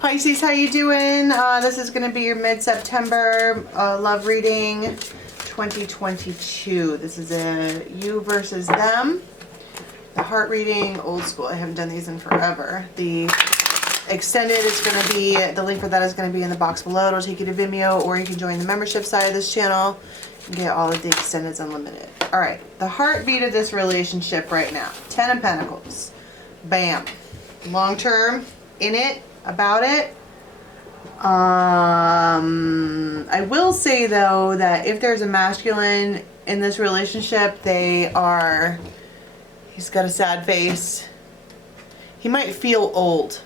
Pisces, how you doing? This is going to be your mid-September love reading 2022. This is a you versus them. The heart reading, old school. I haven't done these in forever. The extended is going to be, the link for that is going to be in the box below. It'll take you to Vimeo, or you can join the membership side of this channel and get all of the extendeds unlimited. All right, the heartbeat of this relationship right now. 10 of Pentacles. Bam. Long term, in it, about it. I will say though that if there's a masculine in this relationship, he's got a sad face. He might feel old.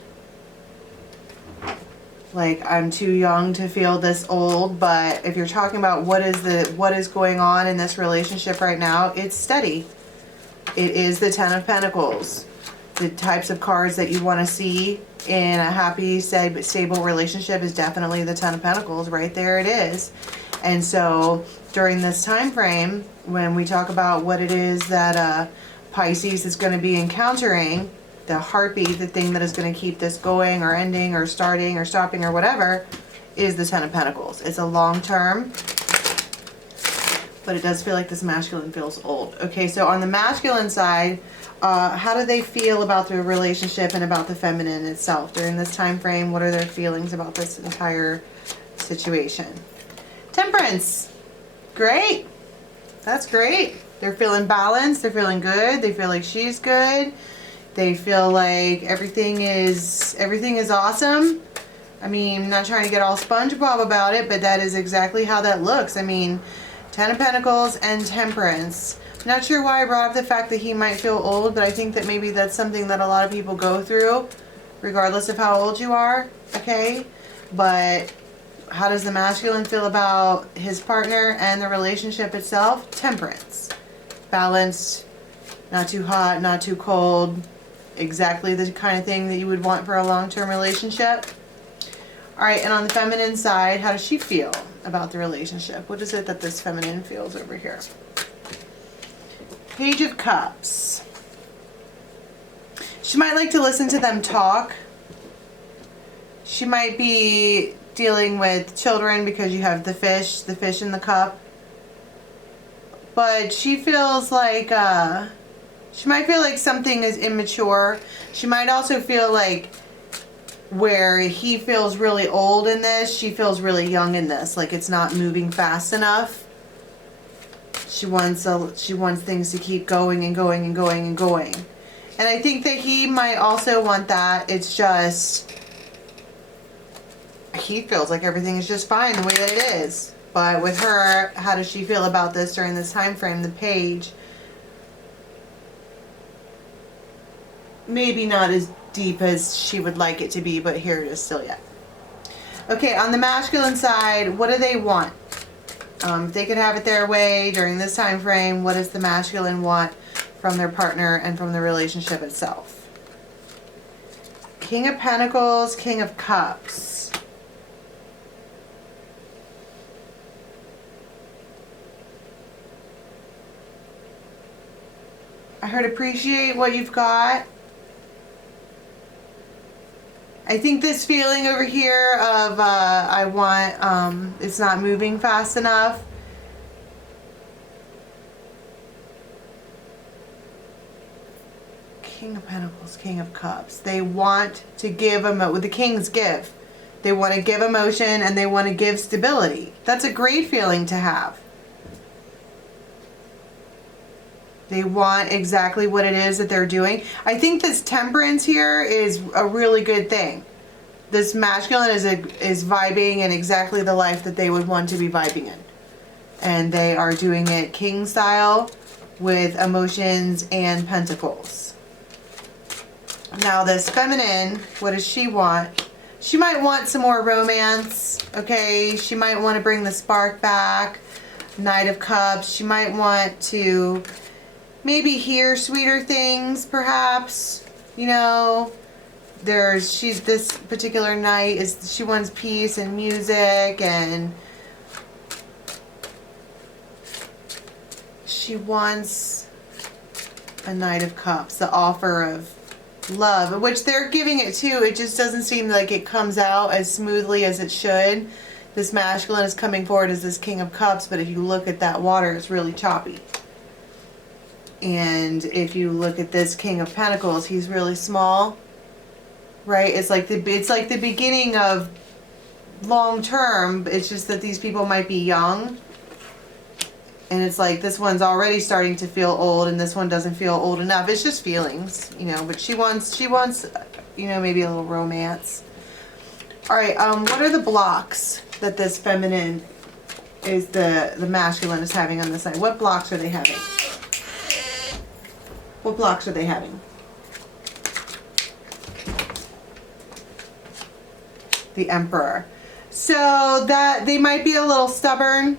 Like, I'm too young to feel this old, but if you're talking about what is going on in this relationship right now, it's steady. It is the 10 of Pentacles. The types of cards that you want to see in a happy, stable relationship is definitely the 10 of Pentacles. Right there it is. And so during this time frame, when we talk about what it is that Pisces is going to be encountering, the heartbeat, the thing that is going to keep this going or ending or starting or stopping or whatever, is the 10 of Pentacles. It's a long term, but it does feel like this masculine feels old. Okay, so on the masculine side, how do they feel about the relationship and about the feminine itself during this time frame? What are their feelings about this entire situation? Temperance. Great. That's great. They're feeling balanced. They're feeling good. They feel like she's good. They feel like everything is awesome. I mean, I'm not trying to get all SpongeBob about it, but that is exactly how that looks. I mean, 10 of Pentacles and Temperance. Not sure why I brought up the fact that he might feel old, but I think that maybe that's something that a lot of people go through, regardless of how old you are, okay? But how does the masculine feel about his partner and the relationship itself? Temperance. Balanced, not too hot, not too cold. Exactly the kind of thing that you would want for a long-term relationship. All right, and on the feminine side, how does she feel about the relationship? What is it that this feminine feels over here? Page of Cups. She might like to listen to them talk. She might be dealing with children because you have the fish in the cup. But she feels like, she might feel like something is immature. She might also feel like where he feels really old in this, she feels really young in this. Like it's not moving fast enough. She wants things to keep going and going and going and going. And I think that he might also want that. It's just, he feels like everything is just fine the way that it is. But with her, how does she feel about this during this time frame? The page, maybe not as deep as she would like it to be, but here it is still yet. Okay, on the masculine side, what do they want? If they could have it their way during this time frame, what does the masculine want from their partner and from the relationship itself? King of Pentacles, King of Cups. I heard appreciate what you've got. I think this feeling over here of I want, it's not moving fast enough. King of Pentacles, King of Cups. They want to give the kings give. They want to give emotion and they want to give stability. That's a great feeling to have. They want exactly what it is that they're doing. I think this temperance here is a really good thing. This masculine is vibing in exactly the life that they would want to be vibing in. And they are doing it king style with emotions and pentacles. Now this feminine, what does she want? She might want some more romance, okay? She might want to bring the spark back. Knight of Cups. She might want to maybe hear sweeter things, perhaps. You know, this particular night she wants peace and music, and she wants a Knight of Cups, the offer of Love, which they're giving it too. It just doesn't seem like it comes out as smoothly as it should. This masculine is coming forward as this King of Cups, but if you look at that water, it's really choppy. And if you look at this King of Pentacles, he's really small, right? It's like the beginning of long term. It's just that these people might be young. And it's like this one's already starting to feel old and this one doesn't feel old enough. It's just feelings, you know, but she wants, you know, maybe a little romance. All right, what are the blocks that this feminine is the masculine is having on this side? What blocks are they having? What blocks are they having? The Emperor. So that they might be a little stubborn.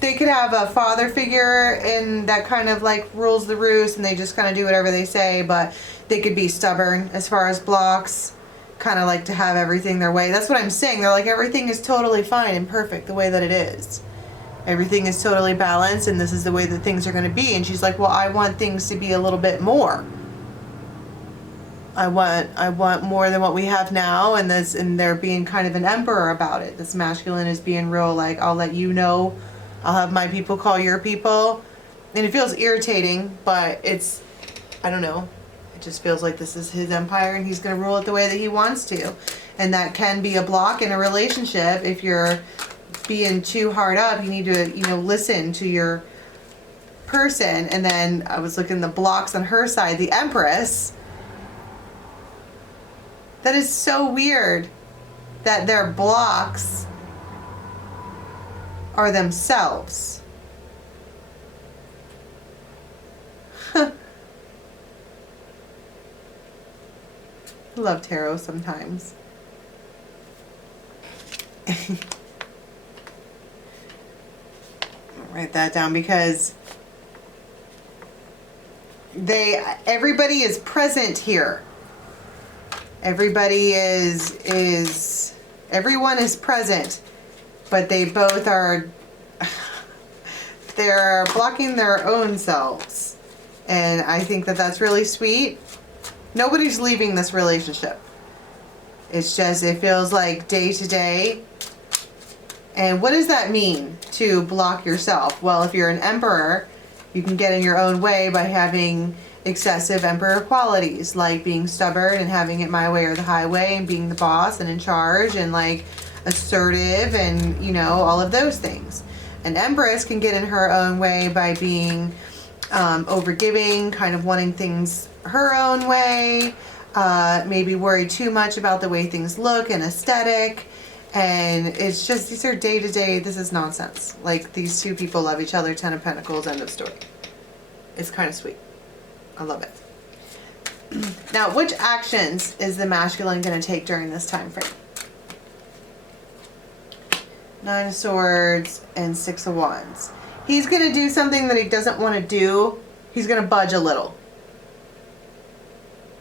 They could have a father figure and that kind of like rules the roost and they just kind of do whatever they say, but they could be stubborn as far as blocks, kind of like to have everything their way. That's what I'm saying. They're like, everything is totally fine and perfect the way that it is. Everything is totally balanced and this is the way that things are going to be. And she's like, well, I want things to be a little bit more. I want more than what we have now, and they're being kind of an emperor about it. This masculine is being real like, I'll let you know. I'll have my people call your people. And it feels irritating, but it's, I don't know. It just feels like this is his empire and he's going to rule it the way that he wants to. And that can be a block in a relationship. If you're being too hard up, you need to, you know, listen to your person. And then I was looking at the blocks on her side, the Empress. That is so weird that their blocks are themselves. I love tarot sometimes. Write that down because everybody is present here. Everybody everyone is present, but they both are, they're blocking their own selves. And I think that that's really sweet. Nobody's leaving this relationship. It's just, it feels like day to day. And what does that mean to block yourself? Well, if you're an emperor, you can get in your own way by having excessive emperor qualities, like being stubborn and having it my way or the highway and being the boss and in charge and like assertive and, you know, all of those things. An empress can get in her own way by being overgiving, kind of wanting things her own way, maybe worry too much about the way things look and aesthetic. And it's just, these are day to day, this is nonsense. Like, these two people love each other, 10 of Pentacles, end of story. It's kind of sweet. I love it. Now, which actions is the masculine going to take during this time frame? 9 of Swords and 6 of Wands. He's going to do something that he doesn't want to do. He's going to budge a little.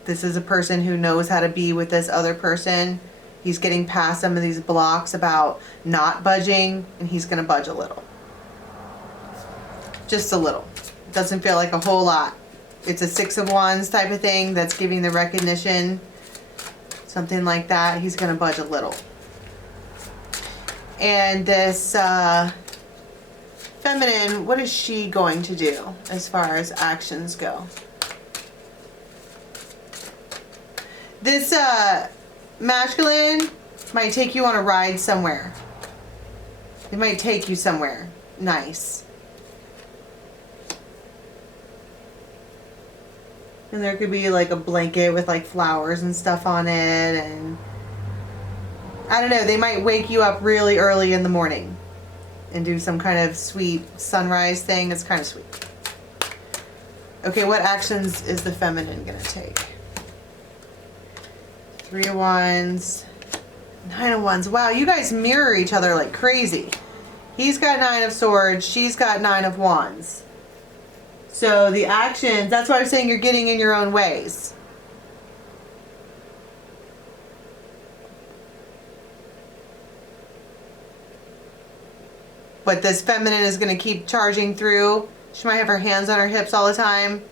This is a person who knows how to be with this other person. He's getting past some of these blocks about not budging, and he's going to budge a little. Just a little. Doesn't feel like a whole lot. It's a 6 of Wands type of thing that's giving the recognition. Something like that. He's going to budge a little. And this feminine, what is she going to do as far as actions go? This masculine might take you on a ride somewhere. It might take you somewhere nice. And there could be like a blanket with like flowers and stuff on it, and I don't know, they might wake you up really early in the morning and do some kind of sweet sunrise thing. It's kind of sweet. Okay, what actions is the feminine gonna take? 3 of Wands, 9 of Wands. Wow, you guys mirror each other like crazy. He's got 9 of Swords, she's got 9 of Wands. So the actions, that's why I'm saying you're getting in your own ways. But this feminine is going to keep charging through. She might have her hands on her hips all the time.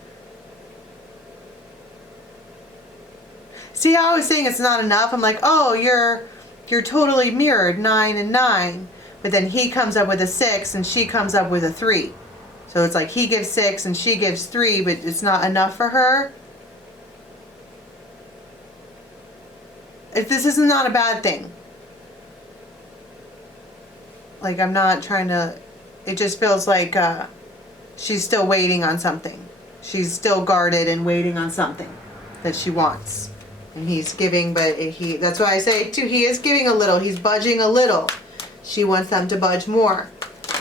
See how I was saying it's not enough? I'm like, oh, you're totally mirrored, 9 and 9. But then he comes up with a 6 and she comes up with a 3. So it's like he gives 6 and she gives 3, but it's not enough for her. If this is not a bad thing. Like, I'm not trying to, it just feels like she's still waiting on something. She's still guarded and waiting on something that she wants. And he's giving, but that's why I say too, he is giving a little. He's budging a little. She wants them to budge more.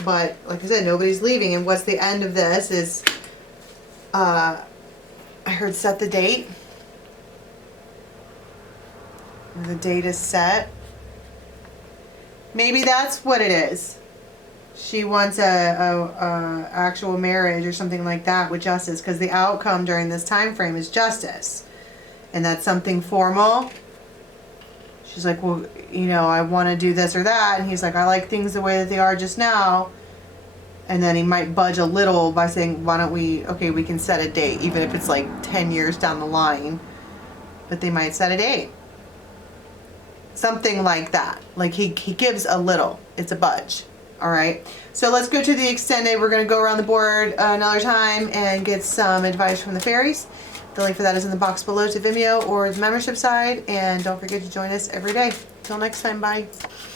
But like I said, nobody's leaving. And what's the end of this is, I heard set the date. The date is set. Maybe that's what it is. She wants a actual marriage or something like that with justice, because the outcome during this time frame is justice, and that's something formal. She's like, well, you know, I want to do this or that, and he's like, I like things the way that they are just now. And then he might budge a little by saying, why don't we, okay, we can set a date, even if it's like 10 years down the line, but they might set a date. Something like that. Like he gives a little. It's a budge. All right. So let's go to the extended. We're going to go around the board another time and get some advice from the fairies. The link for that is in the box below to Vimeo or the membership side. And don't forget to join us every day. Till next time. Bye.